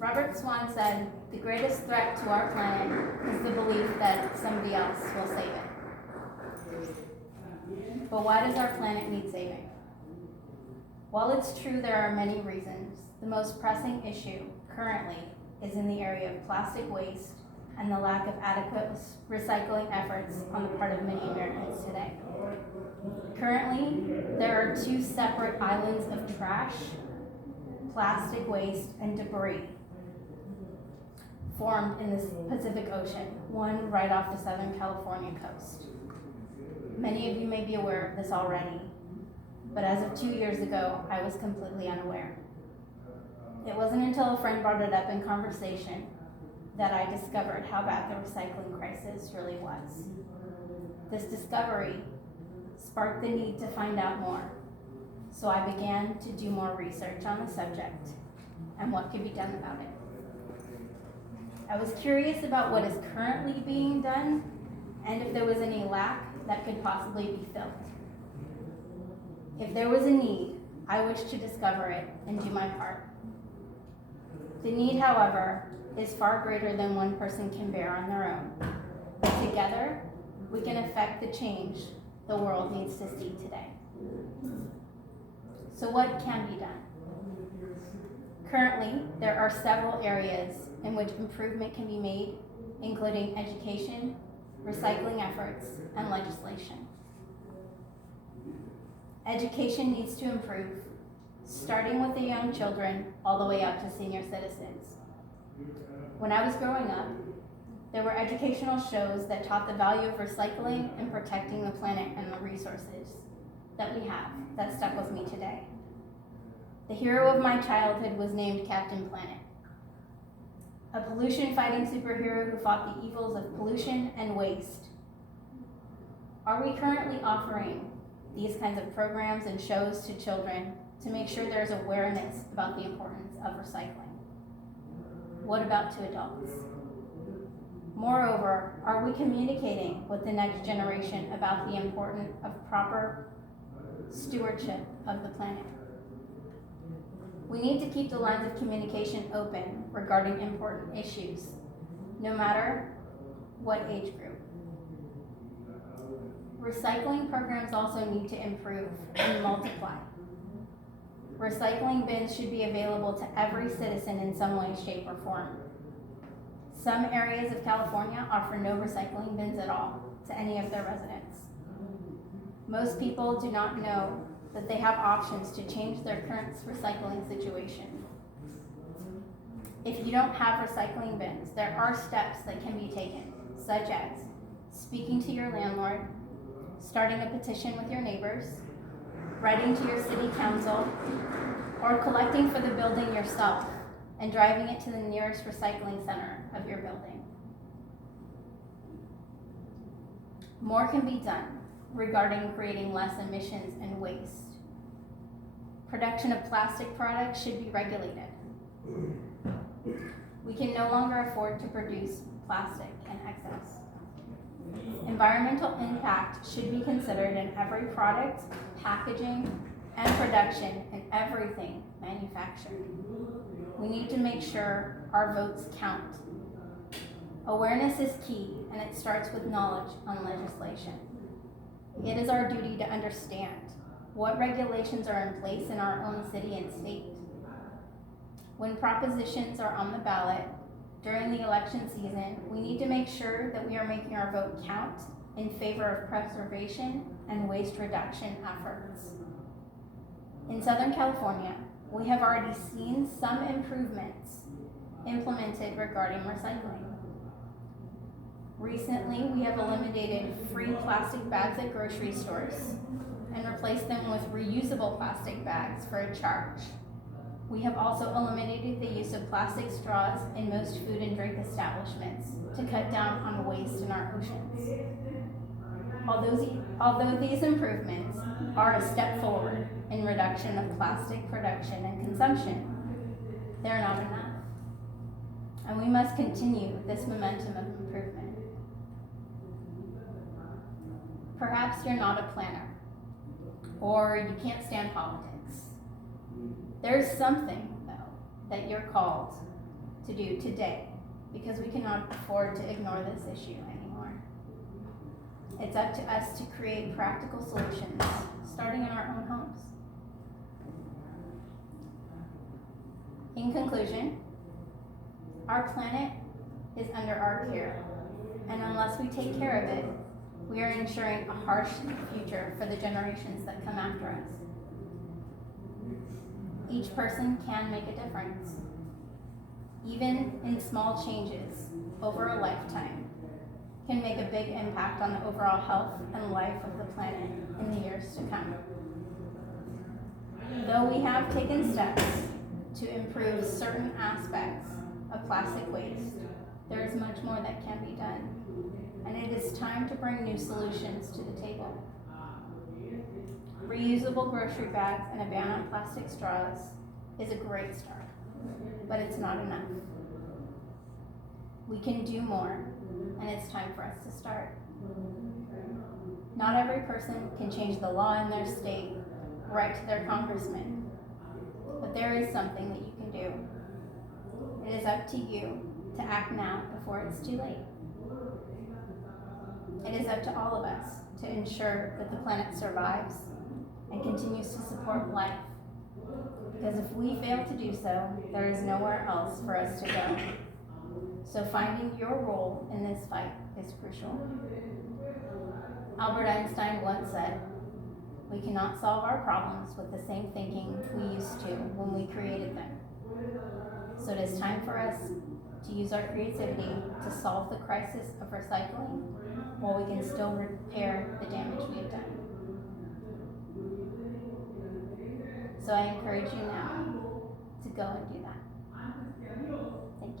Robert Swan said, "The greatest threat to our planet is the belief that somebody else will save it." But why does our planet need saving? While it's true there are many reasons, the most pressing issue currently is in the area of plastic waste and the lack of adequate recycling efforts on the part of many Americans today. Currently, there are two separate islands of trash, plastic waste, and debris formed in the Pacific Ocean, one right off the Southern California coast. Many of you may be aware of this already, but as of 2 years ago, I was completely unaware. It wasn't until a friend brought it up in conversation that I discovered how bad the recycling crisis really was. This discovery sparked the need to find out more, so I began to do more research on the subject and what could be done about it. I was curious about what is currently being done and if there was any lack that could possibly be filled. If there was a need, I wished to discover it and do my part. The need, however, is far greater than one person can bear on their own. But together, we can affect the change the world needs to see today. So what can be done? Currently, there are several areas in which improvement can be made, including education, recycling efforts, and legislation. Education needs to improve, starting with the young children all the way up to senior citizens. When I was growing up, there were educational shows that taught the value of recycling and protecting the planet and the resources that we have that stuck with me today. The hero of my childhood was named Captain Planet, a pollution-fighting superhero who fought the evils of pollution and waste. Are we currently offering these kinds of programs and shows to children to make sure there's awareness about the importance of recycling? What about to adults? Moreover, are we communicating with the next generation about the importance of proper stewardship of the planet? We need to keep the lines of communication open regarding important issues, no matter what age group. Recycling programs also need to improve and multiply. Recycling bins should be available to every citizen in some way, shape, or form. Some areas of California offer no recycling bins at all to any of their residents. Most people do not know that they have options to change their current recycling situation. If you don't have recycling bins, there are steps that can be taken, such as speaking to your landlord, starting a petition with your neighbors, writing to your city council, or collecting for the building yourself and driving it to the nearest recycling center of your building. More can be done regarding creating less emissions and waste. Production of plastic products should be regulated. We can no longer afford to produce plastic in excess. Environmental impact should be considered in every product, packaging, and production in everything manufactured. We need to make sure our votes count. Awareness is key, and it starts with knowledge on legislation. It is our duty to understand what regulations are in place in our own city and state. When propositions are on the ballot during the election season, we need to make sure that we are making our vote count in favor of preservation and waste reduction efforts. In Southern California, we have already seen some improvements implemented regarding recycling. Recently, we have eliminated free plastic bags at grocery stores and replaced them with reusable plastic bags for a charge. We have also eliminated the use of plastic straws in most food and drink establishments to cut down on waste in our oceans. Although these improvements are a step forward in reduction of plastic production and consumption, they're not enough. And we must continue this momentum of improvement. Perhaps you're not a planner, or you can't stand politics. There's something, though, that you're called to do today, because we cannot afford to ignore this issue anymore. It's up to us to create practical solutions, starting in our own homes. In conclusion, our planet is under our care, and unless we take care of it, we are ensuring a harsh future for the generations that come after us. Each person can make a difference. Even in small changes over a lifetime can make a big impact on the overall health and life of the planet in the years to come. Though we have taken steps to improve certain aspects of plastic waste, there is much more that can be done, and it is time to bring new solutions to the table. Reusable grocery bags and a ban on plastic straws is a great start, but it's not enough. We can do more, and it's time for us to start. Not every person can change the law in their state right to their congressman, but there is something that you can do. It is up to you to act now before it's too late. It is up to all of us to ensure that the planet survives and continues to support life. Because if we fail to do so, there is nowhere else for us to go. So finding your role in this fight is crucial. Albert Einstein once said, "We cannot solve our problems with the same thinking we used to when we created them." So it is time for us to use our creativity to solve the crisis of recycling while we can still repair the damage we have done. So I encourage you now to go and do that. Thank you.